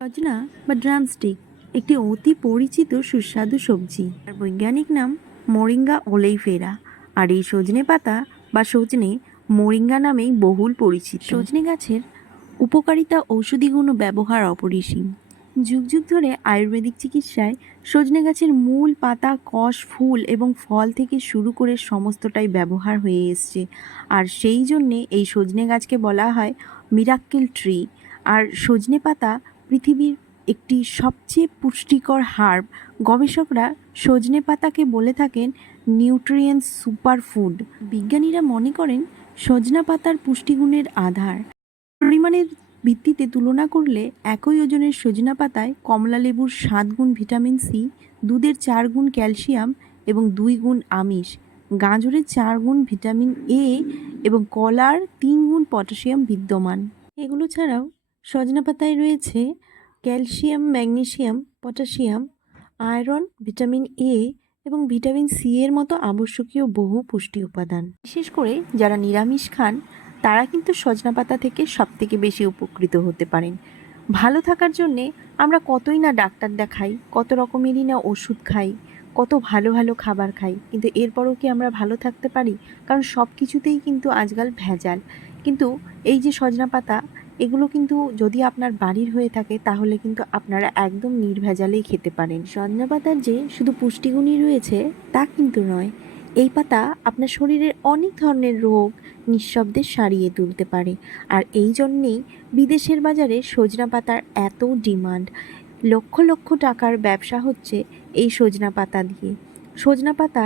সজনা বা ড্রামস্টিক একটি অতি পরিচিত সুস্বাদু সবজি। আর বৈজ্ঞানিক নাম মোরিঙ্গা ওলেইফেরা। আর এই সজনে পাতা বা সজনে মোরিঙ্গা নামেই বহুল পরিচিত। সজনে গাছের উপকারিতা, ঔষধি গুণ ও ব্যবহার অপরিসীম। যুগ যুগ ধরে আয়ুর্বেদিক চিকিৎসায় সজনে গাছের মূল, পাতা, কষ, ফুল এবং ফল থেকে শুরু করে সমস্তটাই ব্যবহার হয়ে এসছে। আর সেই জন্যে এই সজনে গাছকে বলা হয় মিরাক্কেল ট্রি। আর সজনে পাতা পৃথিবীর একটি সবচেয়ে পুষ্টিকর হার্ব। গবেষকরা সজনে পাতাকে বলে থাকেন নিউট্রিয়েন্টস সুপারফুড। বিজ্ঞানীরা মনে করেন সজনা পাতার পুষ্টিগুণের আধার। পরিমাণের ভিত্তিতে তুলনা করলে একই ওজনের সজনা পাতায় কমলা লেবুর 7 গুণ ভিটামিন সি, দুধের 4 গুণ ক্যালসিয়াম এবং 2 গুণ আমিষ, গাজরের 4 গুণ ভিটামিন এ এবং কলার 3 গুণ পটাশিয়াম বিদ্যমান। এগুলো ছাড়াও সজনা পাতায় রয়েছে calcium, magnesium, potassium, iron, vitamin A এবং ভিটামিন সি এর মতো আবশ্যকীয় বহু পুষ্টি উপাদান। বিশেষ করে যারা নিরামিষ খান তারা কিন্তু সজনা পাতা থেকে সবথেকে বেশি উপকৃত হতে পারেন। ভালো থাকার জন্যে আমরা কতই না ডাক্তার দেখাই, কত রকমেরই না ওষুধ খাই, কত ভালো ভালো খাবার খাই, কিন্তু এরপরও কি আমরা ভালো থাকতে পারি? কারণ সব কিছুতেই কিন্তু আজকাল ভেজাল। কিন্তু এই যে সজনা পাতা, এগুলো কিন্তু যদি আপনার বাড়ির হয়ে থাকে তাহলে কিন্তু আপনারা একদম নির্ভেজালেই খেতে পারেন। সজনা পাতার যে শুধু পুষ্টিগুণই রয়েছে তা কিন্তু নয়, এই পাতা আপনার শরীরের অনেক ধরনের রোগ নিঃশব্দে সারিয়ে তুলতে পারে। আর এই জন্যেই বিদেশের বাজারে সজনা পাতার এত ডিমান্ড। লক্ষ লক্ষ টাকার ব্যবসা হচ্ছে এই সজনা পাতা দিয়ে। সজনা পাতা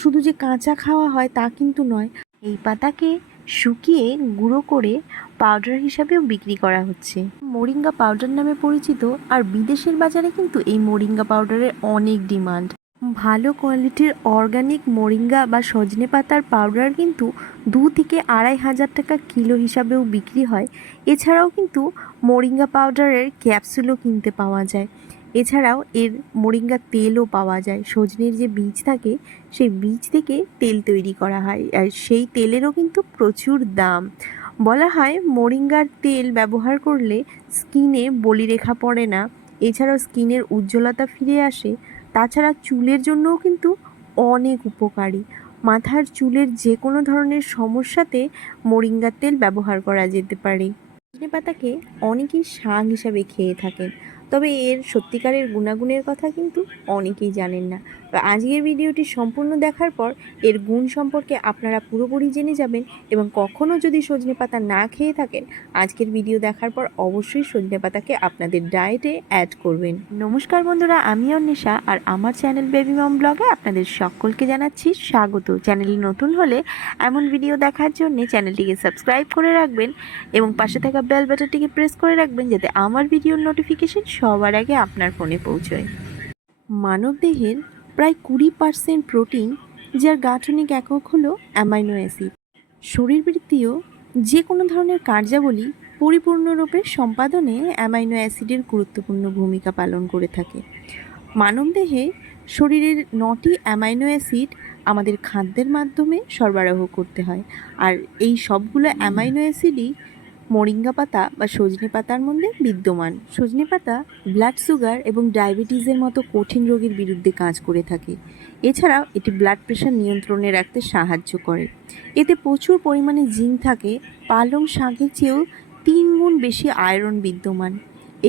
শুধু যে কাঁচা খাওয়া হয় তা কিন্তু নয়, এই পাতাকে শুকিয়ে গুঁড়ো করে পাউডার হিসাবেও বিক্রি করা হচ্ছে। মোরিঙ্গা পাউডার নামে পরিচিত। আর বিদেশের বাজারে কিন্তু এই মোরিঙ্গা পাউডারের অনেক ডিমান্ড। ভালো কোয়ালিটির অর্গানিক মোরিঙ্গা বা সজনে পাতার পাউডার কিন্তু 2 থেকে 2,500 টাকা কিলো হিসাবেও বিক্রি হয়। এছাড়াও কিন্তু মোরিঙ্গা পাউডারের ক্যাপসুলও কিনতে পাওয়া যায়। এছাড়াও এর মোরিঙ্গা তেলও পাওয়া যায়। সজনের যে বীজ থাকে সেই বীজ থেকে তেল তৈরি করা হয়, আর সেই তেলেরও কিন্তু প্রচুর দাম। বলা হয় মোরিঙ্গার তেল ব্যবহার করলে স্কিনে বলিরেখা পড়ে না, এছাড়াও স্কিনের উজ্জ্বলতা ফিরে আসে। তাছাড়া চুলের জন্যও কিন্তু অনেক উপকারী। মাথার চুলের যে কোনো ধরনের সমস্যাতে মোরিঙ্গার তেল ব্যবহার করা যেতে পারে। সজনে পাতাকে অনেকেই শাক হিসাবে খেয়ে থাকেন, তবে এর সত্যিকারের গুণাগুণের কথা কিন্তু অনেকেই জানেন না। তো আজকের ভিডিওটি সম্পূর্ণ দেখার পর এর গুণ সম্পর্কে আপনারা পুরোপুরি জেনে যাবেন। এবং কখনও যদি সজনে পাতা না খেয়ে থাকেন, আজকের ভিডিও দেখার পর অবশ্যই সজনে পাতাকে আপনাদের ডায়েটে অ্যাড করবেন। নমস্কার বন্ধুরা, আমি অন্বেষা, আর আমার চ্যানেল বেবি মম ব্লগে আপনাদের সকলকে জানাচ্ছি স্বাগত। চ্যানেলে নতুন হলে এমন ভিডিও দেখার জন্য চ্যানেলটিকে সাবস্ক্রাইব করে রাখবেন এবং পাশে থাকা বেল বাটনটিকে প্রেস করে রাখবেন, যাতে আমার ভিডিওর নোটিফিকেশন সবার আগে আপনার ফোনে পৌঁছয়। মানবদেহের প্রায় 20% প্রোটিন, যার গাঠনিক একক হলো অ্যামাইনো অ্যাসিড, শরীরবৃত্তীয় যে কোনো ধরনের কার্যাবলী পরিপূর্ণরূপে সম্পাদনে অ্যামাইনো অ্যাসিডের গুরুত্বপূর্ণ ভূমিকা পালন করে থাকে। মানবদেহে শরীরের 9টি অ্যামাইনো অ্যাসিড আমাদের খাদ্যের মাধ্যমে সরবরাহ করতে হয়। আর এই সবগুলো অ্যামাইনো অ্যাসিডই মোরিঙ্গা পাতা বা সজনে পাতার মধ্যে বিদ্যমান। সজনে পাতা ব্লাড সুগার এবং ডায়াবেটিসের মতো কঠিন রোগের বিরুদ্ধে কাজ করে থাকে। এছাড়াও এটি ব্লাড প্রেশার নিয়ন্ত্রণে রাখতে সাহায্য করে। এতে প্রচুর পরিমাণে জিঙ্ক থাকে। পালং শাকের চেয়েও 3 গুণ বেশি আয়রন বিদ্যমান।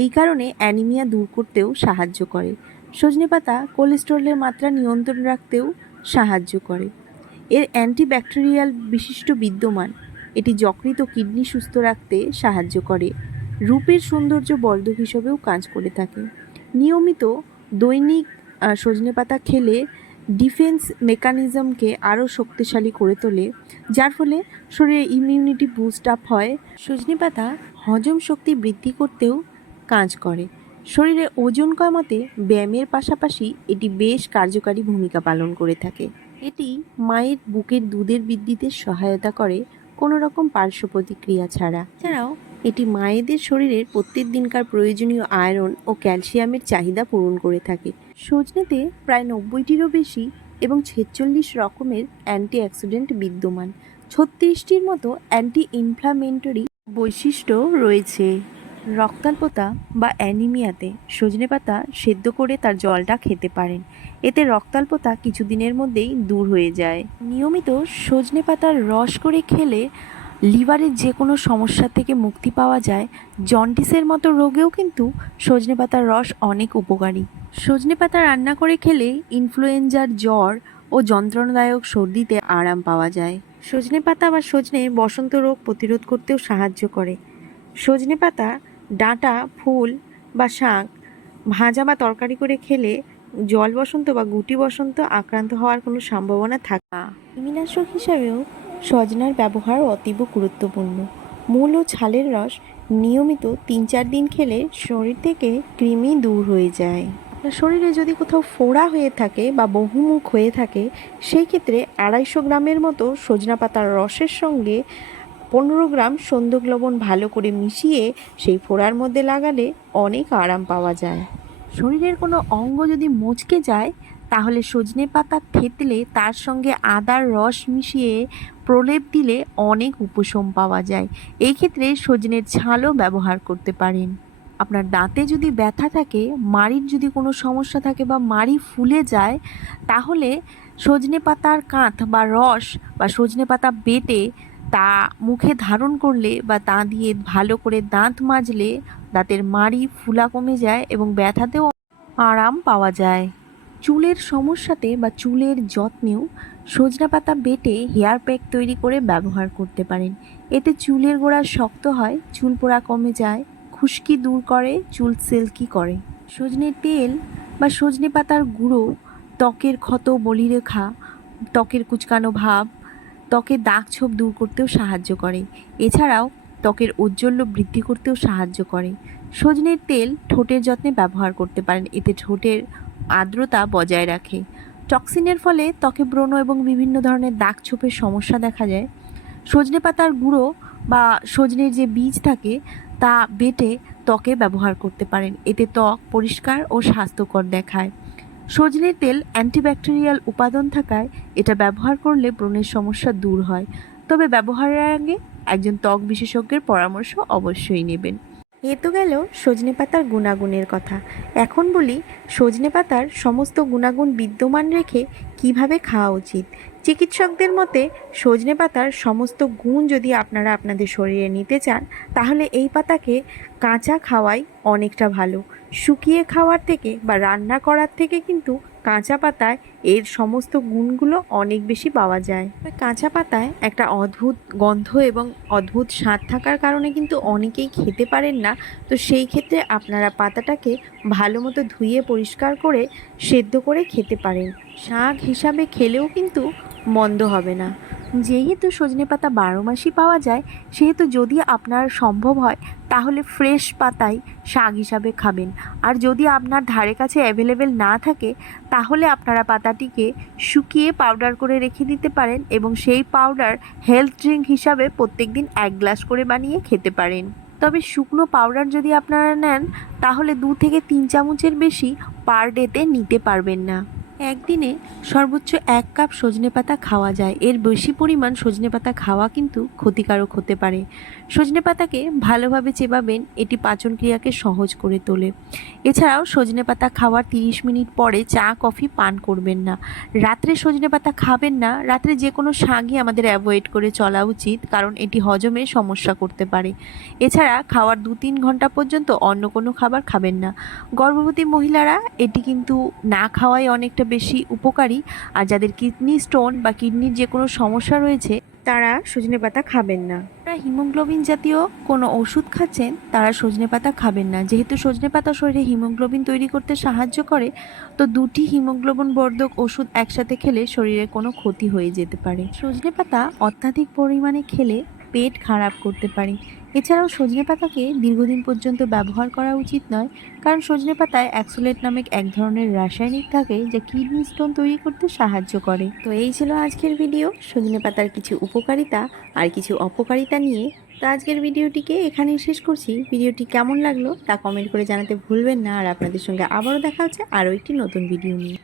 এই কারণে অ্যানিমিয়া দূর করতেও সাহায্য করে। সজনে পাতা কোলেস্টেরলের মাত্রা নিয়ন্ত্রণ রাখতেও সাহায্য করে। এর অ্যান্টিব্যাকটেরিয়াল বিশিষ্ট বিদ্যমান। এটি যকৃৎ ও কিডনি সুস্থ রাখতে সাহায্য করে। রূপের সৌন্দর্য বর্ধক হিসেবেও কাজ করে থাকে। নিয়মিত দৈনিক সজনে পাতা খেলে ডিফেন্স মেকানিজমকে আরও শক্তিশালী করে তোলে, যার ফলে শরীরে ইমিউনিটি বুস্ট আপ হয়। সজনে পাতা হজম শক্তি বৃদ্ধি করতেও কাজ করে। শরীরে ওজন কমাতে ব্যায়ামের পাশাপাশি এটি বেশ কার্যকারী ভূমিকা পালন করে থাকে। এটি মায়ের বুকের দুধের বৃদ্ধিতে সহায়তা করে কোনো রকম পার্শ্ব প্রতিক্রিয়া ছাড়া। এছাড়াও এটি মায়েদের শরীরের প্রত্যেক দিনকার প্রয়োজনীয় আয়রন ও ক্যালসিয়ামের চাহিদা পূরণ করে থাকে। সজনেতে প্রায় 90টিরও বেশি এবং 46 রকমের অ্যান্টিঅক্সিডেন্ট বিদ্যমান। 36টির মতো অ্যান্টি ইনফ্লামেটরি বৈশিষ্ট্য রয়েছে। রক্তাল্পতা বা অ্যানিমিয়াতে সজনেপাতা সেদ্ধ করে তার জলটা খেতে পারেন। এতে রক্তাল্পতা কিছুদিনের মধ্যেই দূর হয়ে যায়। নিয়মিত সজনেপাতার রস করে খেলে লিভারের যে কোনো সমস্যা থেকে মুক্তি পাওয়া যায়। জন্ডিসের মতো রোগেও কিন্তু সজনেপাতার রস অনেক উপকারী। সজনেপাতা রান্না করে খেলে ইনফ্লুয়েঞ্জার, জ্বর ও যন্ত্রণাদায়ক সর্দিতে আরাম পাওয়া যায়। সজনেপাতা বা সজনে বসন্ত রোগ প্রতিরোধ করতেও সাহায্য করে। সজনেপাতা ডাঁটা, ফুল বা শাক ভাজা বা তরকারি করে খেলে জল বসন্ত বা গুটি বসন্ত আক্রান্ত হওয়ার কোনো সম্ভাবনা থাকে না। কৃমিনাশক হিসাবেও সজনার ব্যবহার অতীব গুরুত্বপূর্ণ। মূল ও ছালের রস নিয়মিত 3-4 দিন খেলে শরীর থেকে কৃমি দূর হয়ে যায়। আপনার শরীরে যদি কোথাও ফোড়া হয়ে থাকে বা বহুমুখ হয়ে থাকে, সেই ক্ষেত্রে 250 গ্রামের মতো সজনা পাতার রসের সঙ্গে 15 গ্রাম সন্দক লবণ ভালো করে মিশিয়ে সেই ফোড়ার মধ্যে লাগালে অনেক আরাম পাওয়া যায়। শরীরের কোনো অঙ্গ যদি মচকে যায়, তাহলে সজনে পাতা থেতলে তার সঙ্গে আদার রস মিশিয়ে প্রলেপ দিলে অনেক উপশম পাওয়া যায়। এই ক্ষেত্রে সজনের ছালও ব্যবহার করতে পারেন। আপনার দাঁতে যদি ব্যথা থাকে, মাড়ির যদি কোনো সমস্যা থাকে বা মাড়ি ফুলে যায়, তাহলে সজনে পাতার কাঁথ বা রস বা সজনে পাতা বেটে তা মুখে ধারণ করলে বা তা দিয়ে ভালো করে দাঁত মাজলে দাঁতের মাড়ি ফুলা কমে যায় এবং ব্যথাতেও আরাম পাওয়া যায়। চুলের সমস্যাতে বা চুলের যত্নেও সজনা পাতা বেটে হেয়ার প্যাক তৈরি করে ব্যবহার করতে পারেন। এতে চুলের গোড়া শক্ত হয়, চুল পোড়া কমে যায়, খুশকি দূর করে, চুল সিল্কি করে। সজনের তেল বা সজনে পাতার গুঁড়ো ত্বকের ক্ষত, বলিরেখা, ত্বকের কুচকানো ভাব, ত্বকের দাগ ছোপ দূর করতেও সাহায্য করে। এছাড়াও ত্বকের ঔজ্জ্বল্য বৃদ্ধি করতেও সাহায্য করে। সজনের তেল ঠোঁটের যত্নে ব্যবহার করতে পারেন। এতে ঠোঁটের আর্দ্রতা বজায় রাখে। টক্সিনের ফলে ত্বকে ব্রণ এবং বিভিন্ন ধরনের দাগ ছোপের সমস্যা দেখা যায়। সজনে পাতার গুঁড়ো বা সজনের যে বীজ থাকে তা বেটে ত্বকে ব্যবহার করতে পারেন। এতে ত্বক পরিষ্কার ও স্বাস্থ্যকর দেখায়। সজনের তেল অ্যান্টিব্যাকটেরিয়াল উপাদান থাকায় এটা ব্যবহার করলে ব্রণের সমস্যা দূর হয়। তবে ব্যবহারের আগে একজন ত্বক বিশেষজ্ঞের পরামর্শ অবশ্যই নেবেন। এ তো গেল সজনে পাতার গুণাগুণের কথা। এখন বলি সজনে পাতার সমস্ত গুণাগুণ বিদ্যমান রেখে কিভাবে খাওয়া উচিত। চিকিৎসকদের মতে সজনে পাতার সমস্ত গুণ যদি আপনারা আপনাদের শরীরে নিতে চান, তাহলে এই পাতাকে কাঁচা খাওয়াই অনেকটা ভালো। শুকিয়ে খাওয়ার থেকে বা রান্না করার থেকে কিন্তু কাঁচা পাতায় এর সমস্ত গুণগুলো অনেক বেশি পাওয়া যায়। কাঁচা পাতায় একটা অদ্ভুত গন্ধ এবং অদ্ভুত স্বাদ থাকার কারণে কিন্তু অনেকেই খেতে পারেন না। তো সেই ক্ষেত্রে আপনারা পাতাটাকে ভালো মতো ধুয়ে পরিষ্কার করে সেদ্ধ করে খেতে পারেন। শাক হিসাবে খেলেও কিন্তু মন্দ হবে না। যেহেতু সজনে পাতা 12 মাসই পাওয়া যায়, সেহেতু যদি আপনার সম্ভব হয় তাহলে ফ্রেশ পাতায় শাক হিসাবে খাবেন। আর যদি আপনার ধারে কাছে অ্যাভেলেবেল না থাকে, তাহলে আপনারা পাতাটিকে শুকিয়ে পাউডার করে রেখে দিতে পারেন এবং সেই পাউডার হেলথ ড্রিঙ্ক হিসাবে প্রত্যেকদিন 1 গ্লাস করে বানিয়ে খেতে পারেন। তবে শুকনো পাউডার যদি আপনারা নেন, তাহলে 2 থেকে 3 চামচের বেশি পার ডেতে নিতে পারবেন না। একদিনে সর্বোচ্চ 1 কাপ সজনে পাতা খাওয়া যায়। এর বেশি পরিমাণ সজনে পাতা খাওয়া কিন্তু ক্ষতিকারক হতে পারে। সজনে পাতাকে ভালোভাবে চেবাবেন, এটি পাচন ক্রিয়াকে সহজ করে তোলে। এছাড়াও সজনে পাতা খাওয়ার 30 মিনিট পরে চা কফি পান করবেন না। রাত্রে সজনে পাতা খাবেন না। রাত্রে যে কোনো শাকই আমাদের অ্যাভয়েড করে চলা উচিত, কারণ এটি হজমে সমস্যা করতে পারে। এছাড়া খাওয়ার 2-3 ঘন্টা পর্যন্ত অন্য কোনো খাবার খাবেন না। গর্ভবতী মহিলারা এটি কিন্তু না খাওয়াই অনেকটা বেশি উপকারী। আর যাদের কিডনি স্টোন বা কিডনির যে কোনো সমস্যা রয়েছে, তারা সজনে পাতা খাবেন না। যারা হিমোগ্লোবিন জাতীয় কোনো ওষুধ খাচ্ছেন, তারা সজনে পাতা খাবেন না। যেহেতু সজনে পাতা শরীরে হিমোগ্লোবিন তৈরি করতে সাহায্য করে, তো 2টি হিমোগ্লোবিন বর্ধক ওষুধ একসাথে খেলে শরীরে কোনো ক্ষতি হয়ে যেতে পারে। সজনে পাতা অত্যাধিক পরিমাণে খেলে পেট খারাপ করতে পারে। এছাড়াও সজনে পাতাকে দীর্ঘদিন পর্যন্ত ব্যবহার করা উচিত নয়, কারণ সজনে পাতায় অ্যাক্সোলেট নামক এক ধরনের রাসায়নিক থাকে যা কিডনি স্টোন তৈরি করতে সাহায্য করে। তো এই ছিল আজকের ভিডিও, সজনে পাতার কিছু উপকারিতা আর কিছু অপকারিতা নিয়ে। তো আজকের ভিডিওটিকে এখানেই শেষ করছি। ভিডিওটি কেমন লাগলো তা কমেন্ট করে জানাতে ভুলবেন না। আর আপনাদের সঙ্গে আবারও দেখা হচ্ছে আরও একটি নতুন ভিডিও নিয়ে।